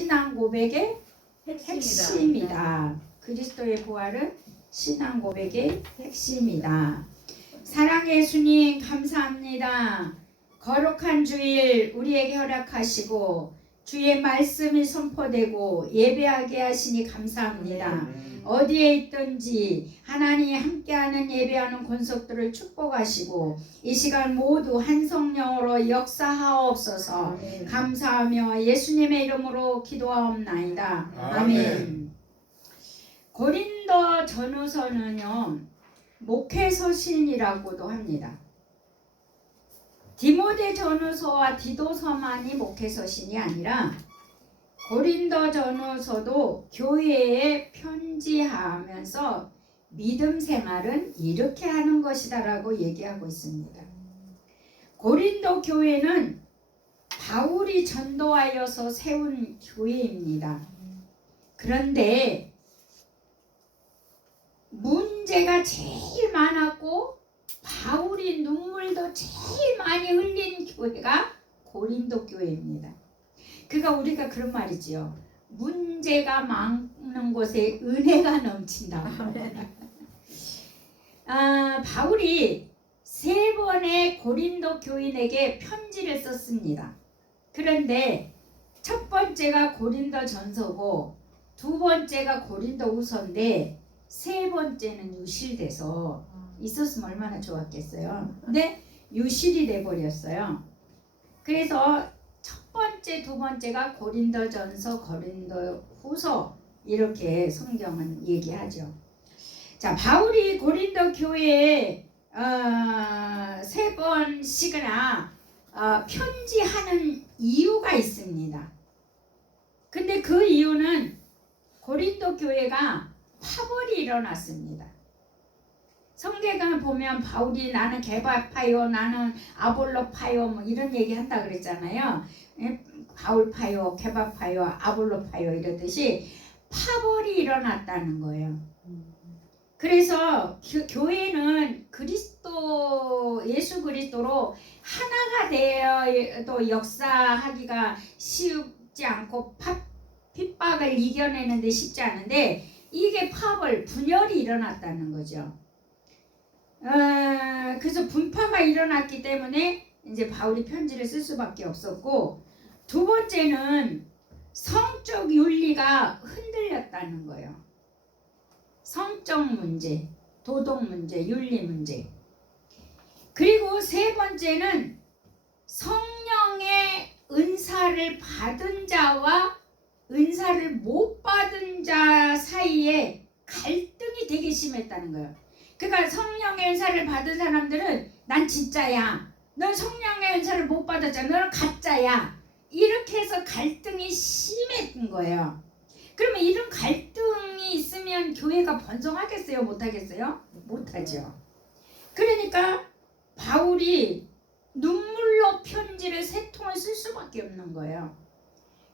신앙 고백의 핵심이다. 그리스도의 부활은 신앙 고백의 핵심이다. 사랑의 주님 감사합니다. 거룩한 주일 우리에게 허락하시고 주의 말씀이 선포되고 예배하게 하시니 감사합니다. 어디에 있든지 하나님이 함께하는 예배하는 권속들을 축복하시고 이 시간 모두 한 성령으로 역사하옵소서. 감사하며 예수님의 이름으로 기도하옵나이다. 아멘. 고린도 전후서는요 목회서신이라고도 합니다. 디모데 전후서와 디도서만이 목회서신이 아니라 고린도 전후서도 교회에 편지하면서 믿음 생활은 이렇게 하는 것이다라고 얘기하고 있습니다. 고린도 교회는 바울이 전도하여서 세운 교회입니다. 그런데 문제가 제일 많았고 바울이 눈물도 제일 많이 흘린 교회가 고린도 교회입니다. 그러니까 우리가 그런 말이지요. 문제가 많은 곳에 은혜가 넘친다. 바울이 3번의 고린도 교인에게 편지를 썼습니다. 그런데 첫 번째가 고린도 전서고 두 번째가 고린도 후서인데 세 번째는 유실돼서 있었으면 얼마나 좋았겠어요. 근데 유실이 돼버렸어요. 그래서 첫 번째, 두 번째가 고린도 전서, 고린도 후서 이렇게 성경은 얘기하죠. 자, 바울이 고린도 교회에 3번씩이나 편지하는 이유가 있습니다. 근데 그 이유는 고린도 교회가 파벌이 일어났습니다. 성경을 보면 바울이 나는 게바파요, 나는 아볼로파요 뭐 이런 얘기 한다 그랬잖아요. 바울파요, 게바파요, 아볼로파요 이러듯이 파벌이 일어났다는 거예요. 그래서 교회는 예수 그리스도로 하나가 되어 또 역사하기가 쉽지 않고 핍박을 이겨내는데 쉽지 않은데 이게 파벌, 분열이 일어났다는 거죠. 그래서 분파가 일어났기 때문에 이제 바울이 편지를 쓸 수밖에 없었고, 두 번째는 성적 윤리가 흔들렸다는 거예요. 성적 문제, 도덕 문제, 윤리 문제. 그리고 세 번째는 성령의 은사를 받은 자와 은사를 못 받은 자 사이에 갈등이 되게 심했다는 거예요. 그러니까 성령의 은사를 받은 사람들은 난 진짜야, 넌 성령의 은사를 못 받았잖아, 너는 가짜야, 이렇게 해서 갈등이 심했던 거예요. 그러면 이런 갈등이 있으면 교회가 번성하겠어요? 못하겠어요? 못하죠. 그러니까 바울이 눈물로 편지를 3통을 쓸 수밖에 없는 거예요.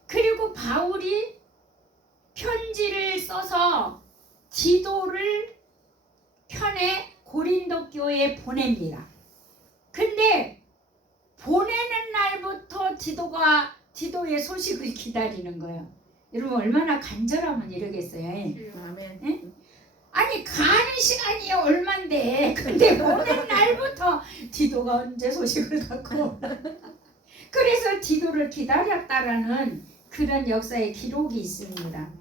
그리고 바울이 편지를 써서 디도를 편에 고린도 교회에 보냅니다. 근데 보내는 날부터 디도의 소식을 기다리는 거예요. 여러분 얼마나 간절하면 이러겠어요. 네? 아니 가는 시간이 얼만데 근데 보낸 날부터 디도가 언제 소식을 갖고 오나. 그래서 디도를 기다렸다라는 그런 역사의 기록이 있습니다.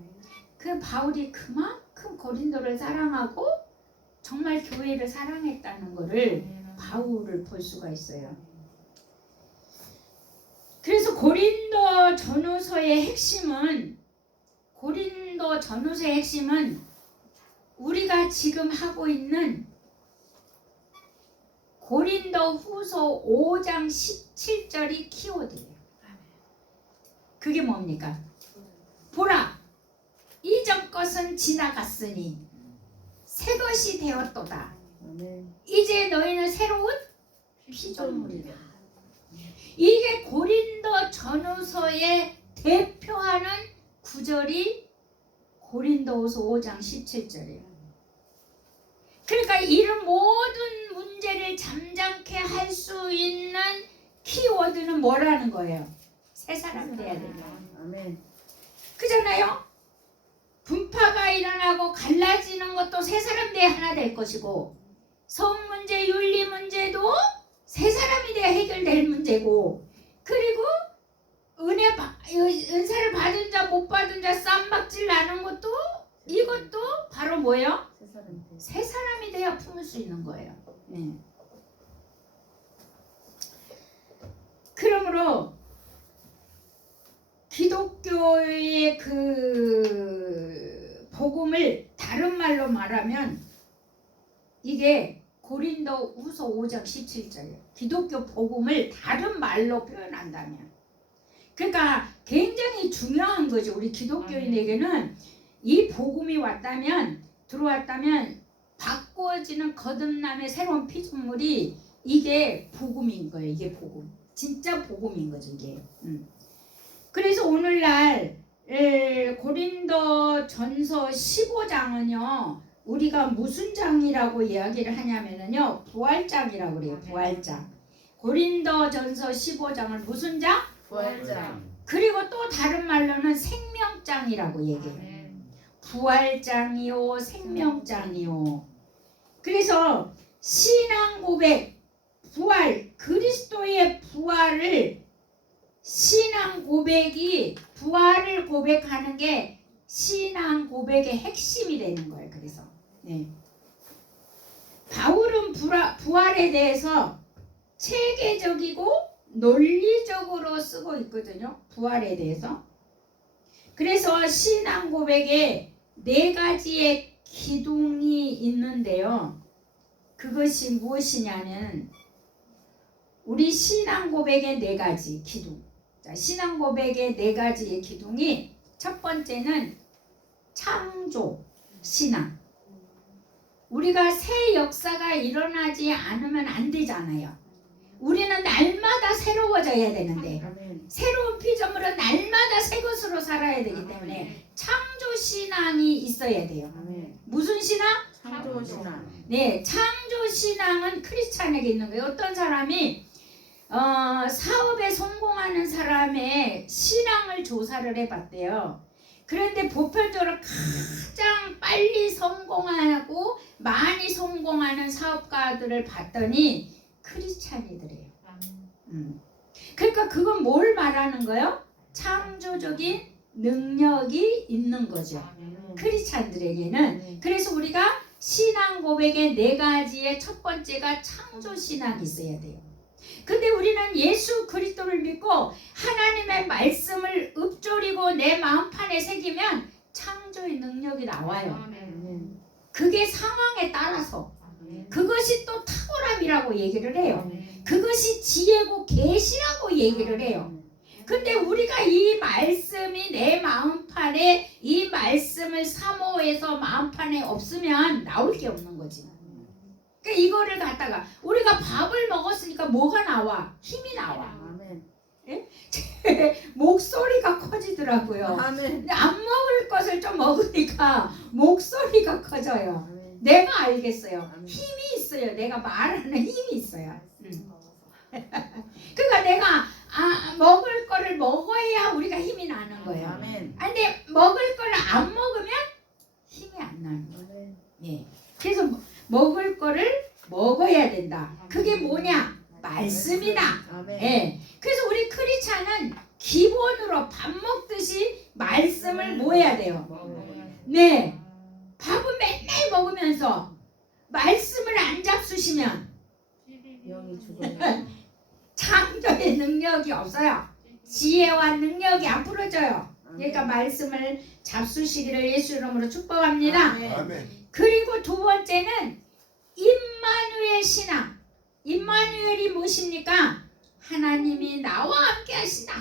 그 바울이 그만큼 고린도를 사랑하고 정말 교회를 사랑했다는 것을 바울을 볼 수가 있어요. 그래서 고린도 전후서의 핵심은 우리가 지금 하고 있는 고린도 후서 5장 17절이 키워드예요. 그게 뭡니까? 보라, 이전 것은 지나갔으니 새 것이 되었도다. 이제 너희는 새로운 피조물이다. 이게 고린도 전후서의 대표하는 구절이 고린도후서 5장 17절이에요. 그러니까 이런 모든 문제를 잠잠케 할 수 있는 키워드는 뭐라는 거예요? 새 사람 돼야 된다. 아멘. 그렇잖아요. 분파가 일어나고 갈라지는 것도 세 사람 돼야 하나 될 것이고, 성 문제, 윤리 문제도 세 사람이 돼야 해결될 문제고, 그리고 은사를 받은 자 못 받은 자 쌈박질 나는 것도 이것도 바로 뭐예요? 세 사람이 돼야 품을 수 있는 거예요. 네. 그러므로 기독교의 그 복음을 다른 말로 말하면 이게 고린도후서 5장 17절이에요. 기독교 복음을 다른 말로 표현한다면, 그러니까 굉장히 중요한 거죠. 우리 기독교인에게는 이 복음이 들어왔다면 바꾸어지는 거듭남의 새로운 피조물이 이게 복음인 거예요. 이게 복음. 진짜 복음인 거죠, 이게. 그래서 오늘날 고린도전서 15장은요. 우리가 무슨 장이라고 이야기를 하냐면요. 부활장이라고 그래요. 부활장. 고린도전서 15장을 무슨 장? 부활장. 그리고 또 다른 말로는 생명장이라고 얘기해요. 부활장이요, 생명장이요. 그래서 신앙 고백, 부활, 그리스도의 부활을, 신앙 고백이 부활을 고백하는 게 신앙 고백의 핵심이 되는 거예요. 그래서 네. 바울은 부활에 대해서 체계적이고 논리적으로 쓰고 있거든요. 부활에 대해서. 그래서 신앙 고백에 4가지의 기둥이 있는데요. 그것이 무엇이냐면 우리 신앙 고백의 4가지 기둥. 자, 신앙 고백의 4가지의 기둥이 첫 번째는 창조 신앙. 우리가 새 역사가 일어나지 않으면 안 되잖아요. 우리는 날마다 새로워져야 되는데 새로운 피조물은 날마다 새 것으로 살아야 되기 때문에 창조 신앙이 있어야 돼요. 무슨 신앙? 창조 신앙. 네, 창조 신앙은 크리스찬에게 있는 거예요. 어떤 사람이 사업에 성공하는 사람의 신앙을 조사를 해봤대요. 그런데 보편적으로 가장 빨리 성공하고 많이 성공하는 사업가들을 봤더니 크리스찬이더래요. 그러니까 그건 뭘 말하는 거예요? 창조적인 능력이 있는 거죠. 크리스찬들에게는. 그래서 우리가 신앙 고백의 4가지의 첫 번째가 창조 신앙이 있어야 돼요. 근데 우리는 예수 그리스도를 믿고 하나님의 말씀을 읊조리고 내 마음판에 새기면 창조의 능력이 나와요. 그게 상황에 따라서. 그것이 또 탁월함이라고 얘기를 해요. 그것이 지혜고 계시라고 얘기를 해요. 근데 우리가 이 말씀이 내 마음판에, 이 말씀을 사모해서 마음판에 없으면 나올 게 없는 거지. 그러니까 이거를 갖다가 우리가 밥을 먹었으니까 뭐가 나와? 힘이 나와. 목소리가 커지더라고요. 근데 안 먹을 것을 좀 먹으니까 목소리가 커져요. 내가 알겠어요. 힘이 있어요. 내가 말하는 힘이 있어요. 그러니까 내가 먹을 거를 먹어야 우리가 힘이 나는 거예요. 근데 먹을 거를 안 먹으면 힘이 안 나는 거예요. 예. 그래서 먹을 거를 먹어야 된다. 그게 뭐냐? 말씀이다. 예. 그래서 우리 크리스찬은 기본으로 밥 먹듯이 말씀을 뭐 해야 돼요? 네. 밥은 맨날 먹으면서 말씀을 안 잡수시면 창조의 능력이 없어요. 지혜와 능력이 안 풀어져요. 그러니까 말씀을 잡수시기를 예수 이름으로 축복합니다. 그리고 두 번째는 임마누엘 신앙. 임마누엘이 무엇입니까? 하나님이 나와 함께 하신다.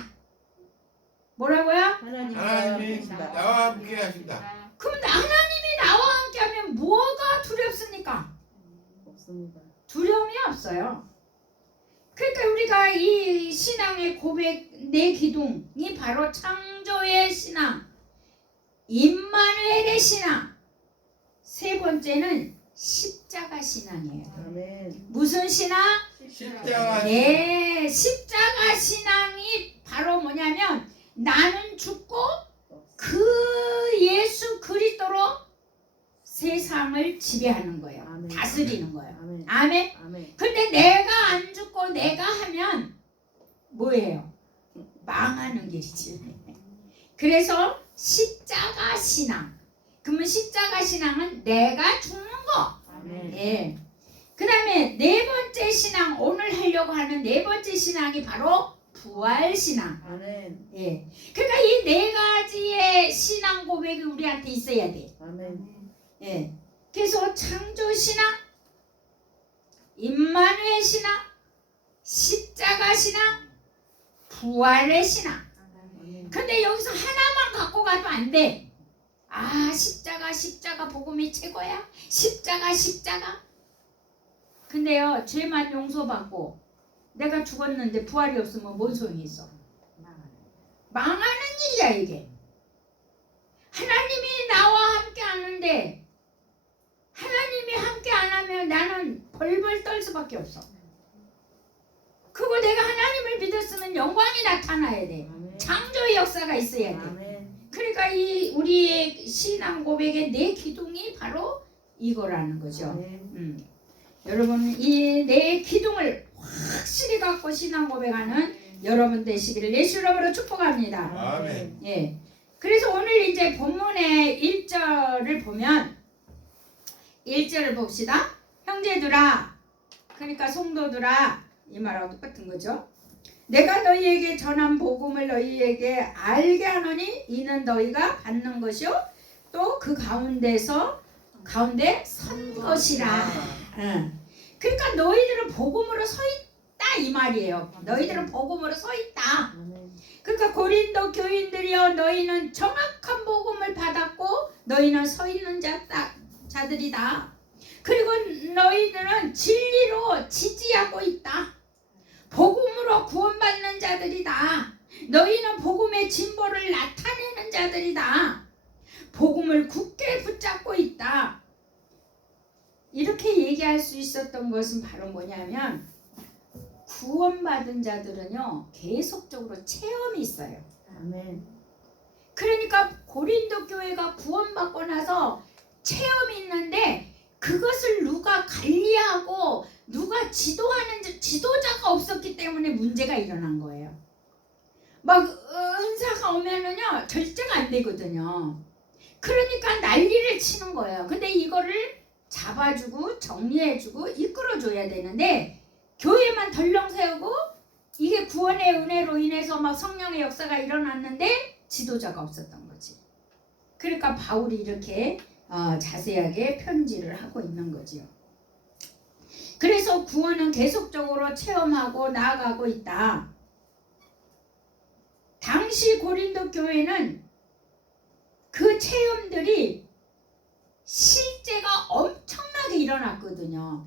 뭐라고요? 하나님이 나와 함께 하신다. 그럼 하나님이 나와 함께 하면 뭐가 두렵습니까? 없습니다. 두려움이 없어요. 그러니까 우리가 이 신앙의 고백 4기둥이 바로 창조의 신앙, 임마누엘의 신앙, 세 번째는 십자가 신앙이에요. 무슨 신앙? 십자가. 네, 십자가 신앙이 바로 뭐냐면 나는 죽고 그 세상을 지배하는 거예요. 아멘. 다스리는 거예요. 아멘. 아멘. 아멘. 근데 내가 안 죽고 내가 하면 뭐예요? 망하는 길이지. 그래서 십자가 신앙. 그러면 십자가 신앙은 내가 죽는 거. 아멘. 예. 그 다음에 네 번째 신앙, 오늘 하려고 하는 네 번째 신앙이 바로 부활 신앙. 아멘. 예. 그러니까 이 네 가지의 신앙 고백이 우리한테 있어야 돼. 아멘. 예. 그래서 창조 신앙, 임마누엘 신앙, 십자가 신앙, 부활의 신앙. 아멘. 근데 여기서 하나만 갖고 가도 안 돼. 아, 십자가 복음이 최고야. 십자가. 근데요, 죄만 용서받고 내가 죽었는데 부활이 없으면 뭔 소용이 있어? 망하는 일이야 이게. 하나님이 나와 함께 하는데 하나님이 함께 안 하면 나는 벌벌 떨 수밖에 없어. 그거 내가 하나님을 믿었으면 영광이 나타나야 돼. 아멘. 창조의 역사가 있어야 돼. 아멘. 그러니까 이 우리의 신앙 고백의 네 기둥이 바로 이거라는 거죠. 아멘. 여러분 이 네 기둥을 확실히 갖고 신앙 고백하는 여러분 되시기를 예수 이름으로 축복합니다. 아멘. 예. 그래서 오늘 이제 본문의 1절을 보면 1절을 봅시다. 형제들아, 그러니까 성도들아, 이 말하고 똑같은 거죠. 내가 너희에게 전한 복음을 너희에게 알게 하노니 이는 너희가 받는 것이요 또 그 가운데 선 것이라. 응. 그러니까 너희들은 복음으로 서 있다 이 말이에요. 너희들은 복음으로 서 있다. 아멘. 그러니까 고린도 교인들이여, 너희는 정확한 복음을 받았고 너희는 서 있는 자들이다. 그리고 너희들은 진리로 지지하고 있다. 복음으로 구원받는 자들이다. 너희는 복음의 진보를 나타내는 자들이다. 복음을 굳게 붙잡고 있다. 이렇게 얘기할 수 있었던 것은 바로 뭐냐면 구원받은 자들은요 계속적으로 체험이 있어요. 아멘. 그러니까 고린도 교회가 구원받고 나서 체험이 있는데 그것을 누가 관리하고 누가 지도하는 지도자가 없었기 때문에 문제가 일어난 거예요. 막 은사가 오면은요 절제가 안 되거든요. 그러니까 난리를 치는 거예요. 근데 이거를 잡아주고 정리해주고 이끌어줘야 되는데 교회만 덜렁 세우고 이게 구원의 은혜로 인해서 막 성령의 역사가 일어났는데 지도자가 없었던 거지. 그러니까 바울이 이렇게 자세하게 편지를 하고 있는 거지요. 그래서 구원은 계속적으로 체험하고 나아가고 있다. 당시 고린도 교회는 그 체험들이 실제가 엄청나게 일어났거든요.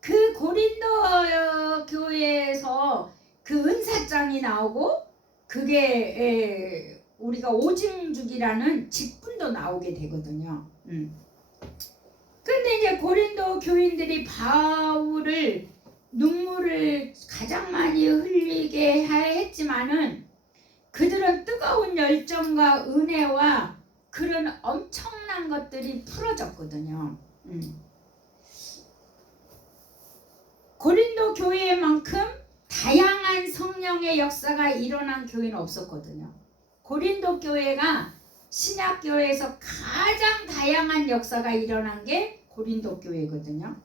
그 고린도 교회에서 그 은사장이 나오고 그게 우리가 오징죽이라는 직분도 나오게 되거든요. 근데 이제 고린도 교인들이 바울을 눈물을 가장 많이 흘리게 했지만은 그들은 뜨거운 열정과 은혜와 그런 엄청난 것들이 풀어졌거든요. 고린도 교회만큼 다양한 성령의 역사가 일어난 교회는 없었거든요. 고린도 교회가 신약 교회에서 가장 다양한 역사가 일어난 게 고린도 교회거든요.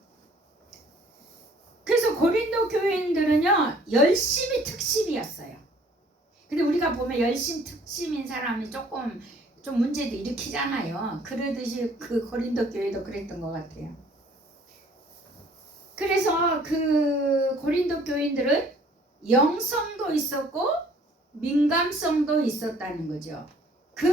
그래서 고린도 교회인들은요 열심히 특심이었어요. 근데 우리가 보면 열심 특심인 사람이 조금 좀 문제도 일으키잖아요. 그러듯이 그 고린도 교회도 그랬던 것 같아요. 그래서 그 고린도 교인들은 영성도 있었고 민감성도 있었다는 거죠. 그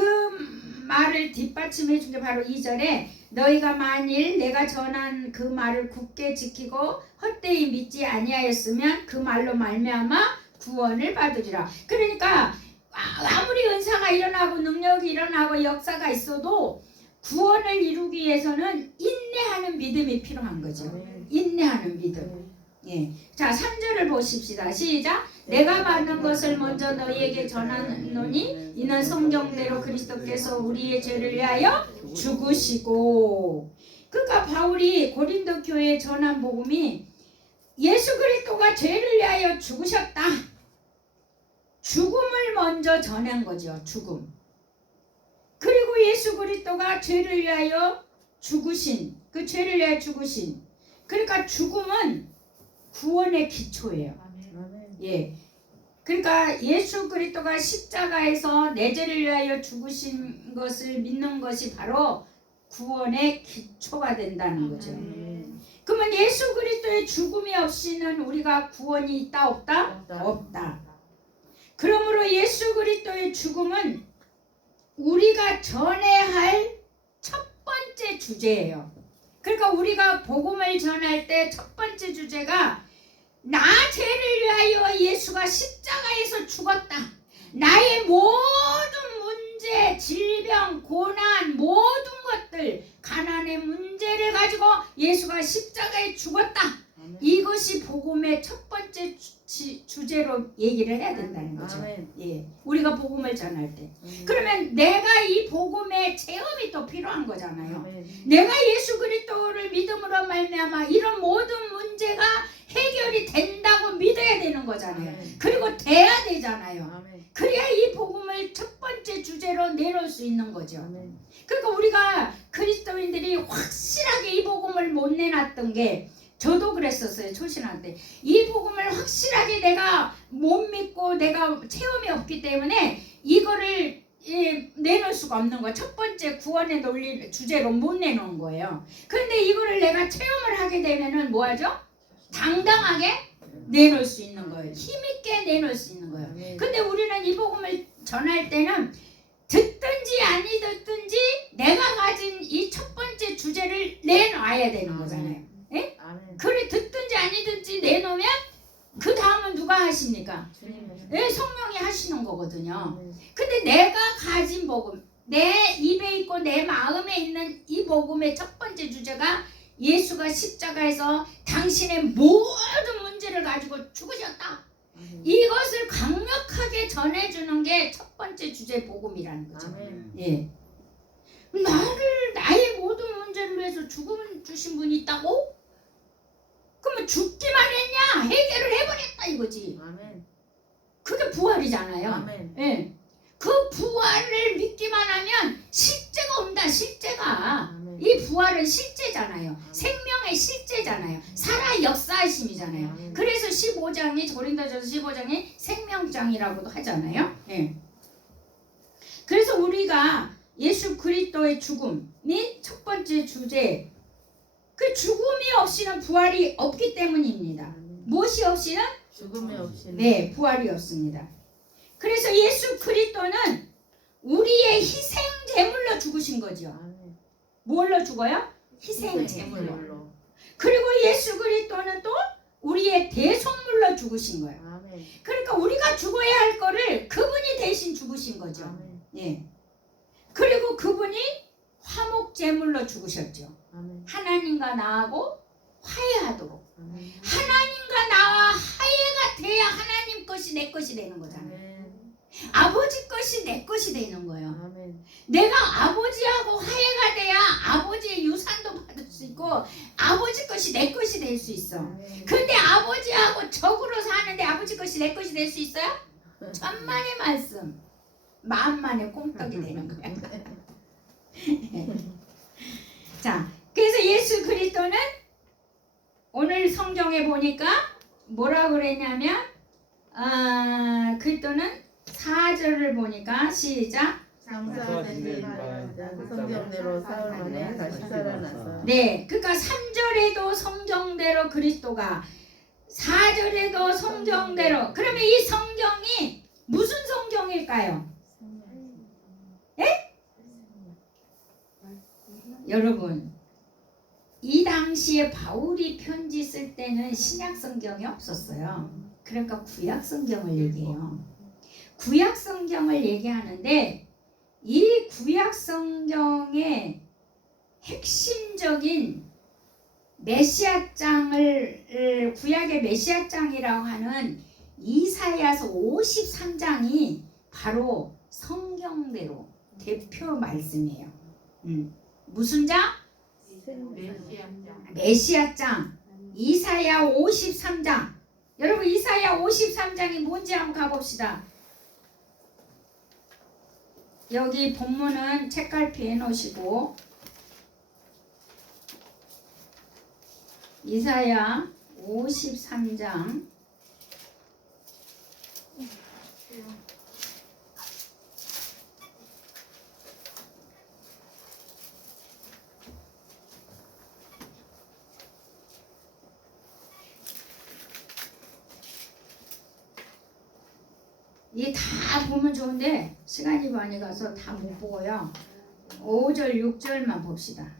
말을 뒷받침해 준 게 바로 2절에 너희가 만일 내가 전한 그 말을 굳게 지키고 헛되이 믿지 아니하였으면 그 말로 말미암아 구원을 받으리라. 그러니까 아무리 은사가 일어나고 능력이 일어나고 역사가 있어도 구원을 이루기 위해서는 인내하는 믿음이 필요한 거죠. 인내하는 믿음. 예. 자, 3절을 보십시다. 시작. 내가 받은 것을 먼저 너희에게 전하노니 이는 성경대로 그리스도께서 우리의 죄를 위하여 죽으시고 그러니까 바울이 고린도 교회에 전한 복음이 예수 그리스도가 죄를 위하여 죽으셨다. 죽음을 먼저 전한 거죠. 죽음. 그리고 예수 그리스도가 죄를 위하여 죽으신, 그 죄를 위하여 죽으신. 그러니까 죽음은 구원의 기초예요. 아멘. 예. 그러니까 예수 그리스도가 십자가에서 내 죄를 위하여 죽으신 것을 믿는 것이 바로 구원의 기초가 된다는 거죠. 아멘. 그러면 예수 그리스도의 죽음이 없이는 우리가 구원이 있다 없다? 없다. 그러므로 예수 그리스도의 죽음은 우리가 전해야 할 첫 번째 주제예요. 그러니까 우리가 복음을 전할 때 첫 번째 주제가 나 죄를 위하여 예수가 십자가에서 죽었다. 나의 모든 문제, 질병, 고난, 모든 것들, 가난의 문제를 가지고 예수가 십자가에 죽었다. 아멘. 이것이 복음의 첫 번째 주제로 얘기를 해야 된다는 거죠. 아멘. 예, 우리가 복음을 전할 때. 아멘. 그러면 내가 이 복음의 체험이 또 필요한 거잖아요. 아멘. 내가 예수 그리스도를 믿음으로 말미암아 이런 모든 문제가 해결이 된다고 믿어야 되는 거잖아요. 아멘. 그리고 돼야 되잖아요. 아멘. 그래야 이 복음을 첫 번째 주제로 내놓을 수 있는 거죠. 아멘. 그러니까 우리가 그리스도인들이 확실하게 이 복음을 못 내놨던 게 저도 그랬었어요. 초신할 때. 이 복음을 확실하게 내가 못 믿고 내가 체험이 없기 때문에 이거를 내놓을 수가 없는 거예요. 첫 번째 구원의 논리 주제로 못 내놓은 거예요. 그런데 이거를 내가 체험을 하게 되면은 뭐하죠? 당당하게 내놓을 수 있는 거예요. 힘있게 내놓을 수 있는 거예요. 아멘. 근데 우리는 이 복음을 전할 때는 듣든지 아니 듣든지 내가 가진 이 첫 번째 주제를 내놔야 되는 거잖아요. 아멘. 그래 듣든지 아니든지 내놓으면 그 다음은 누가 하십니까? 주님 하시는 네, 성령이 하시는 거거든요. 아멘. 근데 내가 가진 복음, 내 입에 있고 내 마음에 있는 이 복음의 첫 번째 주제가 예수가 십자가에서 당신의 모든 문제를 가지고 죽으셨다. 아멘. 이것을 강력하게 전해주는 게 첫 번째 주제 복음이라는 거죠. 아멘. 예. 나의 모든 문제를 위해서 죽음을 주신 분이 있다고? 그러면 죽기만 했냐? 해결을 해버렸다 이거지. 아멘. 그게 부활이잖아요. 아멘. 예. 그 부활을 믿기만 하면 실제가 온다. 실제가. 아멘. 이 부활은 실제잖아요. 생명의 실제잖아요. 살아 역사하심이잖아요. 아멘. 그래서 15장이 고린도전서 15장이 생명장이라고도 하잖아요. 예. 그래서 우리가 예수 그리스도의 죽음이 첫 번째 주제. 그 죽음이 없이는 부활이 없기 때문입니다. 아멘. 무엇이 없이는? 죽음이 없이는 네, 부활이 없습니다. 그래서 예수 그리스도는 우리의 희생 제물로 죽으신 거죠. 아멘. 뭘로 죽어요? 희생 제물로. 제물로. 그리고 예수 그리스도는 또 우리의 대속물로 죽으신 거예요. 아멘. 그러니까 우리가 죽어야 할 거를 그분이 대신 죽으신 거죠. 아멘. 예. 그리고 그분이 화목 제물로 죽으셨죠. 아멘. 하나님과 나하고 화해하도록. 아멘. 하나님과 나와 화해가 돼야 하나님 것이 내 것이 되는 거잖아요. 아멘. 아버지 것이 내 것이 되는 거예요. 아멘. 내가 아버지하고 화해가 돼야 아버지의 유산도 받을 수 있고 아버지 것이 내 것이 될 수 있어. 아멘. 근데 아버지하고 적으로 사는데 아버지 것이 내 것이 될 수 있어요? 천만의 말씀. 마음만의 꽁떡이 되는 거야. 자, 그래서 예수 그리스도는 오늘 성경에 보니까 뭐라 그랬냐면 그리스도는 4절을 보니까 시작. 장사되지 성경대로 사흘 만에 다시 살아나서 네, 그러니까 3절에도 성경대로 그리스도가 4절에도 성경대로. 그러면 이 성경이 무슨 성경일까요? 여러분, 이 당시에 바울이 편지 쓸 때는 신약 성경이 없었어요. 그러니까 구약 성경을 얘기해요. 구약 성경을 얘기하는데 이 구약 성경의 핵심적인 메시아장을 구약의 메시아장이라고 하는 이사야서 53장이 바로 성경대로 대표 말씀이에요. 무슨 장? 메시아장 이사야 53장. 여러분 이사야 53장이 뭔지 한번 가봅시다. 여기 본문은 책갈피에 놓으시고 이사야 53장 이게 다 보면 좋은데 시간이 많이 가서 다 못 보고요. 5절 6절만 봅시다.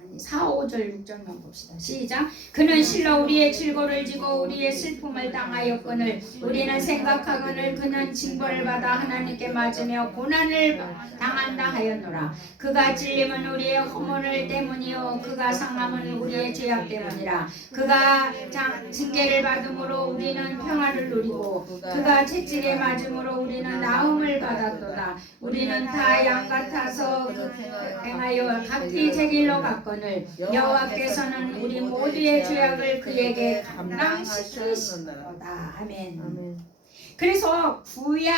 아니 4, 5절 6절만 봅시다. 시작. 그는 실로 우리의 질고를 지고 우리의 슬픔을 당하였거늘 우리는 생각하거늘 그는 징벌을 받아 하나님께 맞으며 고난을 당한다 하였노라. 그가 찔림은 우리의 허물을 때문이요 그가 상함은 우리의 죄악 때문이라. 그가 징계를 받음으로 우리는 평화를 누리고 그가 채찍에 맞음으로 우리는 나음을 받았도다. 우리는 다 양 같아서 행하여 각기 제 길로 갔거늘 여호와께서는 우리 모두의 죄악을 그에게 감당시키시도다. 아멘. 그래서 구약의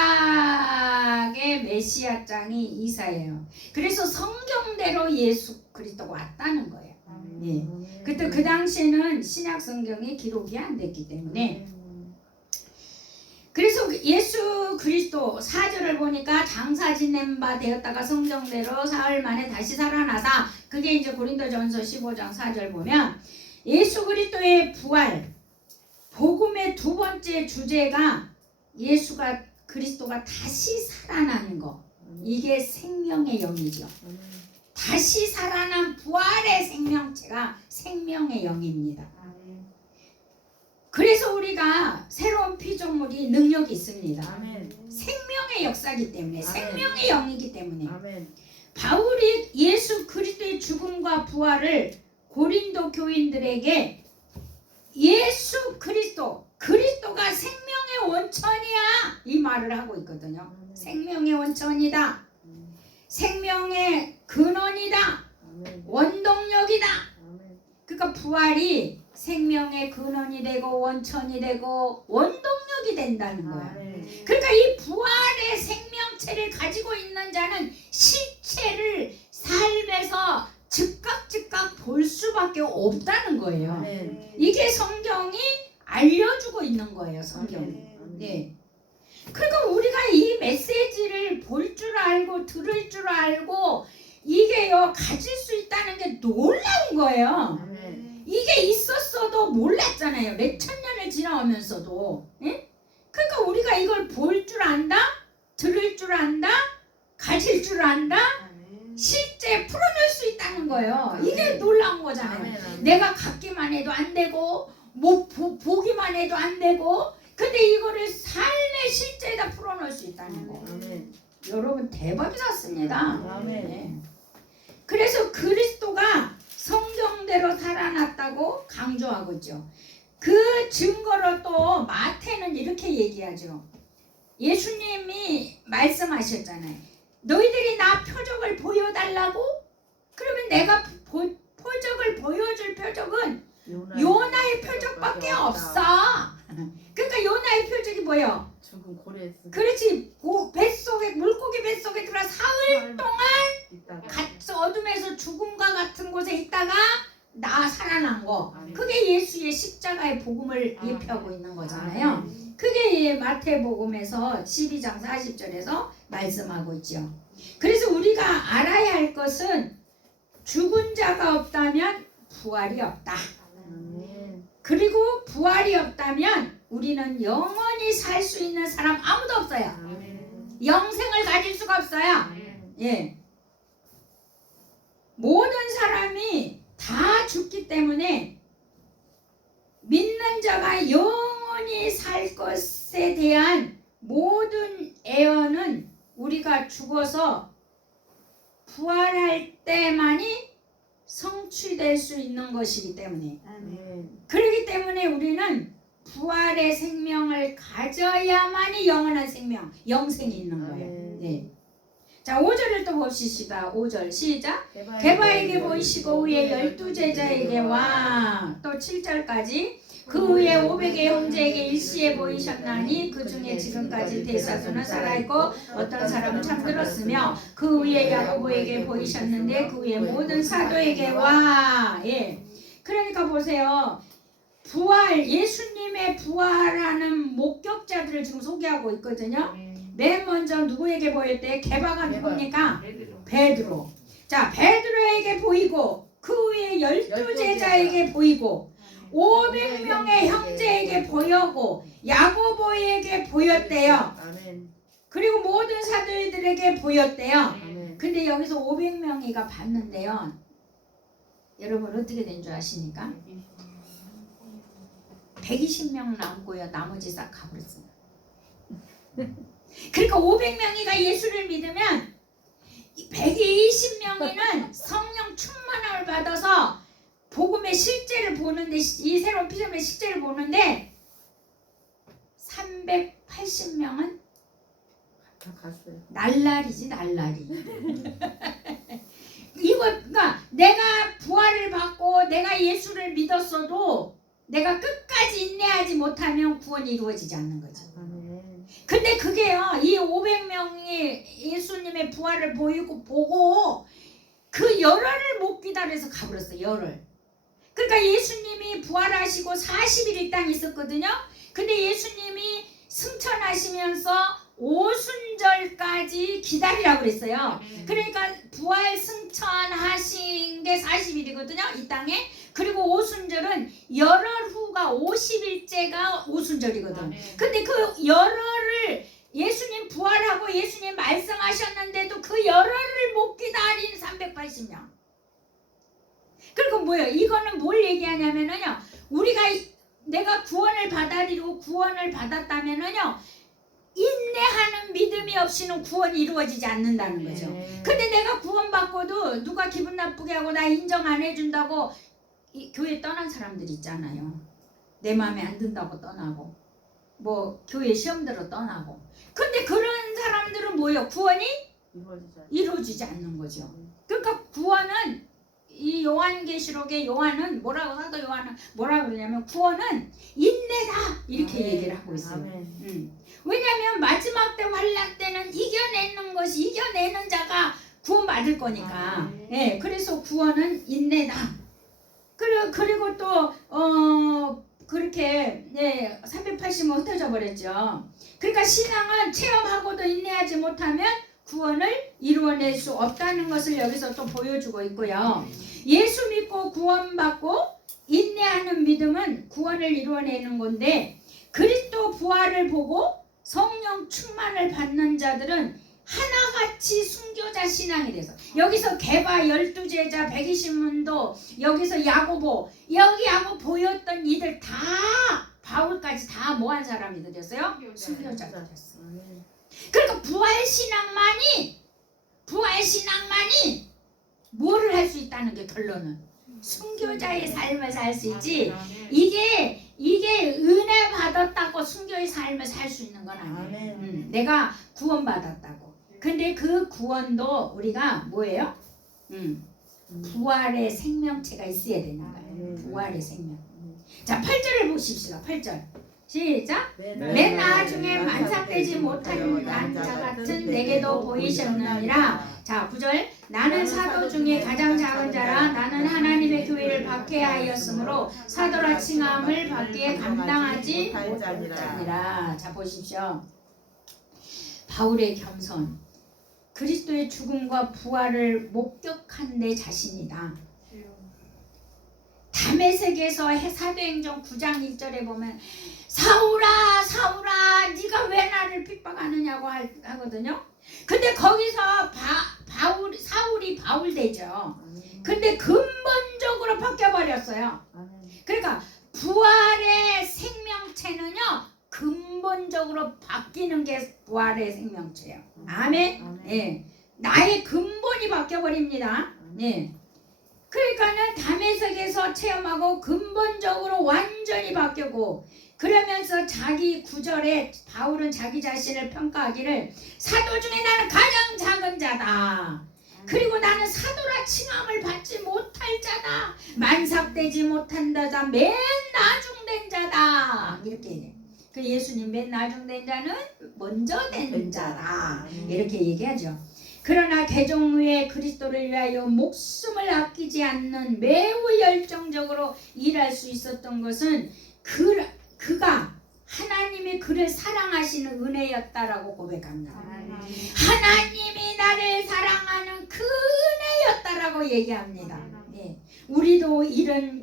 메시아장이 이사예요. 그래서 성경대로 예수 그리스도가 왔다는 거예요. 네. 그때 그 당시에는 신약 성경이 기록이 안 됐기 때문에 그래서 예수 그리스도 4절을 보니까 장사 지낸 바 되었다가 성경대로 사흘 만에 다시 살아나사 그게 이제 고린도전서 15장 4절 보면 예수 그리스도의 부활 복음의 두 번째 주제가 예수가 그리스도가 다시 살아나는 거 이게 생명의 영이죠. 다시 살아난 부활의 생명체가 생명의 영입니다. 그래서 우리가 새로운 피조물이 능력이 있습니다. 생명의 역사이기 때문에 생명의 영이기 때문에 바울이 예수 그리스도의 죽음과 부활을 고린도 교인들에게 예수 그리스도가 생명의 원천이야 이 말을 하고 있거든요. 생명의 원천이다. 생명의 근원이다. 원동력이다. 그러니까 부활이 생명의 근원이 되고 원천이 되고 원동력이 된다는 거야. 그러니까 이 부활의 생명체를 가지고 있는 자는 실체를 삶에서 즉각 볼 수밖에 없다는 거예요. 이게 성경이 알려주고 있는 거예요. 성경이. 네. 그러니까 우리가 이 메시지를 볼 줄 알고 들을 줄 알고 이게요 가질 수 있다는 게 놀라운 거예요. 이게 있었어도 몰랐잖아요. 몇천 년을 지나오면서도. 예? 그러니까 우리가 이걸 볼 줄 안다, 들을 줄 안다, 가질 줄 안다, 실제 풀어낼 수 있다는 거예요. 이게 놀라운 거잖아요. 내가 갖기만 해도 안 되고 뭐 보기만 해도 안 되고 근데 이거를 삶의 실제에다 풀어놓을 수 있다는 거. 여러분 대박이 났습니다. 네. 그래서 그리스도가 성경대로 살아났다고 강조하고 있죠. 그 증거로 또 마태는 이렇게 얘기하죠. 예수님이 말씀하셨잖아요. 너희들이 나 표적을 보여달라고? 그러면 내가 표적을 보여줄 표적은 요나의 표적밖에 없어. 그러니까 요나의 표적이 뭐예요? 죽은 고래. 그렇지. 뱃속에 물고기 뱃속에 들어 사흘 동안 어둠에서 죽음과 같은 곳에 있다가 나 살아난 거. 그게 예수의 십자가의 복음을 예표하고 있는 거잖아요. 그게 마태복음에서 12장 40절에서 말씀하고 있죠. 그래서 우리가 알아야 할 것은 죽은 자가 없다면 부활이 없다. 그리고 부활이 없다면 우리는 영원히 살 수 있는 사람 아무도 없어요. 영생을 가질 수가 없어요. 예. 모든 사람이 다 죽기 때문에 믿는 자가 영원히 살 것에 대한 모든 애언은 우리가 죽어서 부활할 때만이 성취될 수 있는 것이기 때문에 그렇기 때문에 우리는 부활의 생명을 가져야만이 영원한 생명, 영생이 있는 거예요. 네. 자 5절을 또 봅시다. 5절 시작. 게바에게 보이시고 후에 12제자에게 와. 또 7절까지 그 후에 500의 형제에게 일시에 보이셨나니 그 중에 지금까지 대사수는 살아있고 어떤 사람은 잠들었으며 그 후에 야고보에게 보이셨는데 그 후에 모든 사도에게 와. 예. 그러니까 보세요. 부활, 예수님의 부활하는 목격자들을 지금 소개하고 있거든요. 맨 먼저 누구에게 보였대? 게바가 누굽니까? 베드로. 자, 베드로에게 보이고 그 후에 12제자에게 보이고 500명의 형제에게 보였고 야고보에게 보였대요. 그리고 모든 사도들에게 보였대요. 근데 여기서 500명이가 봤는데요. 여러분 어떻게 된 줄 아십니까? 120명 남고요. 나머지 싹 가버렸어요. 그러니까 500명이가 예수를 믿으면 120명이는 성령 충만함을 받아서 복음의 실제를 보는데 이 새로운 피조물의 실제를 보는데 380명은 다 갔어요. 날라리지 날라리. 이거 그러니까 내가 부활을 받고 내가 예수를 믿었어도 내가 끝까지 인내하지 못하면 구원이 이루어지지 않는 거죠. 근데 그게요, 이 500명이 예수님의 부활을 보고 그 열흘을 못 기다려서 가버렸어요. 열흘. 그러니까 예수님이 부활하시고 40일 이 땅에 있었거든요. 근데 예수님이 승천하시면서 오순절까지 기다리라고 그랬어요. 그러니까 부활 승천하신 게 40일이거든요. 이 땅에. 그리고 오순절은 열흘 후가 50일째가 오순절이거든. 근데 그 열흘을 예수님 부활하고 예수님 말씀하셨는데도 그 열흘을 못 기다린 380명. 그리고 뭐예요? 이거는 뭘 얘기하냐면요. 우리가 내가 구원을 받아들이고 구원을 받았다면요. 인내하는 믿음이 없이는 구원이 이루어지지 않는다는 거죠. 근데 내가 구원받고도 누가 기분 나쁘게 하고 나 인정 안 해준다고 이 교회 떠난 사람들 있잖아요. 내 마음에 안 든다고 떠나고 뭐 교회 시험 들어 떠나고. 근데 그런 사람들은 뭐예요? 구원이 이루어지지 않는 거죠. 그러니까 구원은 이 요한계시록의 요한은 뭐라고 사도 요한은 뭐라고 그러냐면 구원은 인내다 이렇게 얘기를 하고 있어요. 왜냐하면 마지막 때 환난 때는 이겨내는 자가 구원받을 거니까. 예, 그래서 구원은 인내다. 그리고 또 그렇게 380은 흩어져 버렸죠. 그러니까 신앙은 체험하고도 인내하지 못하면 구원을 이루어낼 수 없다는 것을 여기서 또 보여주고 있고요. 예수 믿고 구원받고 인내하는 믿음은 구원을 이루어내는 건데 그리스도 부활을 보고 성령 충만을 받는 자들은 하나같이 순교자 신앙이 돼서 여기서 게바 12제자 120문도 여기서 야고보 여기하고 보였던 이들 다 바울까지 다 뭐한 사람이 되었어요? 순교자가 됐어요. 그러니까 부활 신앙만이 뭐를 할 수 있다는 게 결론은 순교자의 삶을 살 수 있지. 이게 은혜 받았다고 순교의 삶을 살 수 있는 건 아니에요. 내가 구원받았다고. 근데 그 구원도 우리가 뭐예요? 부활의 생명체가 있어야 되는 거예요. 부활의 생명. 자, 8절을 보십시다. 8절. 시작. 맨 나중에 만삭되지 못한 자 같은 내게도 보이셨느니라. 자, 9절. 나는 사도 중에 가장 작은 자라. 나는 하나님의 교회를 박해하였으므로 사도라 칭함을 받기에 감당하지 못하니라. 자, 보십시오. 바울의 겸손. 그리스도의 죽음과 부활을 목격한 내 자신이다. 다메섹에서 사도행전 9장 1절에 보면 사울아 사울아 네가 왜 나를 핍박하느냐고 하거든요. 근데 거기서 사울이 바울 되죠. 근데 근본적으로 바뀌어버렸어요. 그러니까 부활의 생명체는요 근본적으로 바뀌는 게 부활의 생명체예요. 아멘. 예, 나의 근본이 바뀌어버립니다. 예. 그러니까는 다메섹에서 체험하고 근본적으로 완전히 바뀌고 그러면서 자기 구절에 바울은 자기 자신을 평가하기를 사도 중에 나는 가장 작은 자다. 그리고 나는 사도라 칭함을 받지 못할 자다. 만삭되지 못한 자다. 맨 나중된 자다. 이렇게 얘기해요. 그 예수님 맨 나중된 자는 먼저 된 자다. 이렇게 얘기하죠. 그러나 개종 후에 그리스도를 위하여 목숨을 아끼지 않는 매우 열정적으로 일할 수 있었던 것은 그가 하나님이 그를 사랑하시는 은혜였다라고 고백합니다. 하나님이 나를 사랑하는 그 은혜였다라고 얘기합니다. 네. 우리도 이런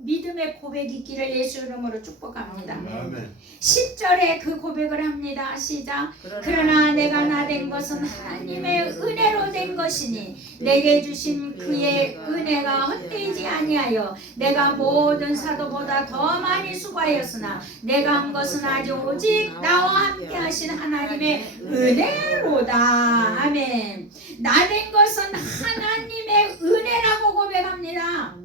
믿음의 고백이 있기를 예수 이름으로 축복합니다. 아멘. 10절에 그 고백을 합니다. 시작. 그러나 내가 나 된 것은 하나님의 은혜로 된 것이니 내게 주신 그의 은혜가 헛되지 아니하여 내가 모든 사도보다 더 많이 수고하였으나 내가 한 것은 아직 오직 나와 함께 하신 하나님의 은혜로다. 아멘. 나 된 것은 하나님의 은혜라고 고백합니다.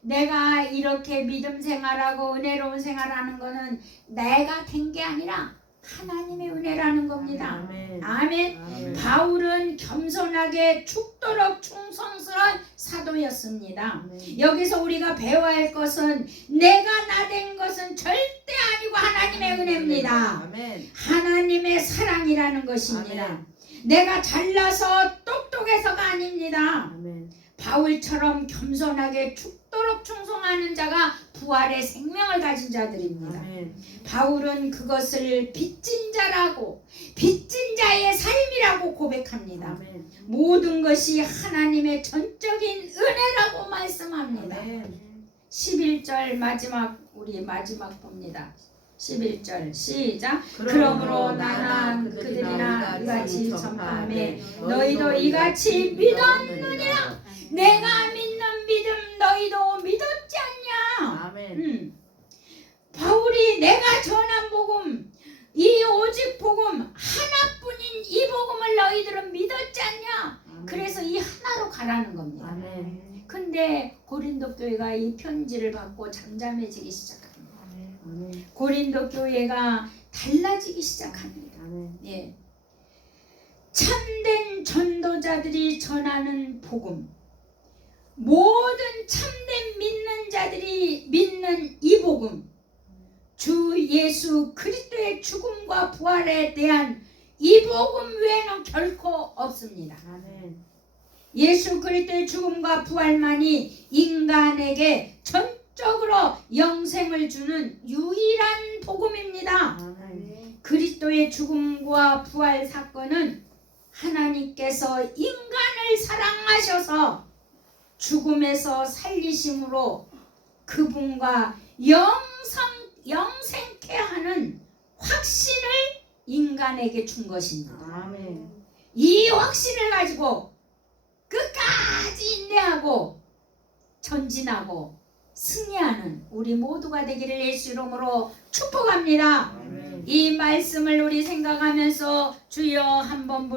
내가 이렇게 믿음 생활하고 은혜로운 생활하는 것은 내가 된 게 아니라 하나님의 은혜라는 겁니다. 아멘. 바울은 겸손하게 죽도록 충성스러운 사도였습니다. 여기서 우리가 배워야 할 것은 내가 나 된 것은 절대 아니고 하나님의 은혜입니다. 하나님의 사랑이라는 것입니다. 내가 잘나서 똑똑해서가 아닙니다. 바울처럼 겸손하게 죽도록 충성하는 자가 부활의 생명을 가진 자들입니다. 바울은 그것을 빚진 자라고 빚진 자의 삶이라고 고백합니다. 모든 것이 하나님의 전적인 은혜라고 말씀합니다. 11절 우리 마지막 봅니다. 11절 시작. 그러므로 나나 그들이나 이같이 전파하매 너희도 이같이 믿었느니라. 내가 믿는 믿음 너희도 믿었지 않냐. 바울이 내가 전한 복음 이 오직 복음 하나뿐인 이 복음을 너희들은 믿었지 않냐. 그래서 이 하나로 가라는 겁니다. 근데 고린도 교회가 이 편지를 받고 잠잠해지기 시작합니다. 고린도 교회가 달라지기 시작합니다. 예. 참된 전도자들이 전하는 복음, 모든 참된 믿는 자들이 믿는 이 복음, 주 예수 그리스도의 죽음과 부활에 대한 이 복음 외에는 결코 없습니다. 예수 그리스도의 죽음과 부활만이 인간에게 전적으로 영생을 주는 유일한 복음입니다. 그리스도의 죽음과 부활 사건은 하나님께서 인간을 사랑하셔서 죽음에서 살리심으로 그분과 영생케 하는 확신을 인간에게 준 것입니다. 이 확신을 가지고 끝까지 인내하고 전진하고 승리하는 우리 모두가 되기를 예수 이름으로 축복합니다. 이 말씀을 우리 생각하면서 주여 한번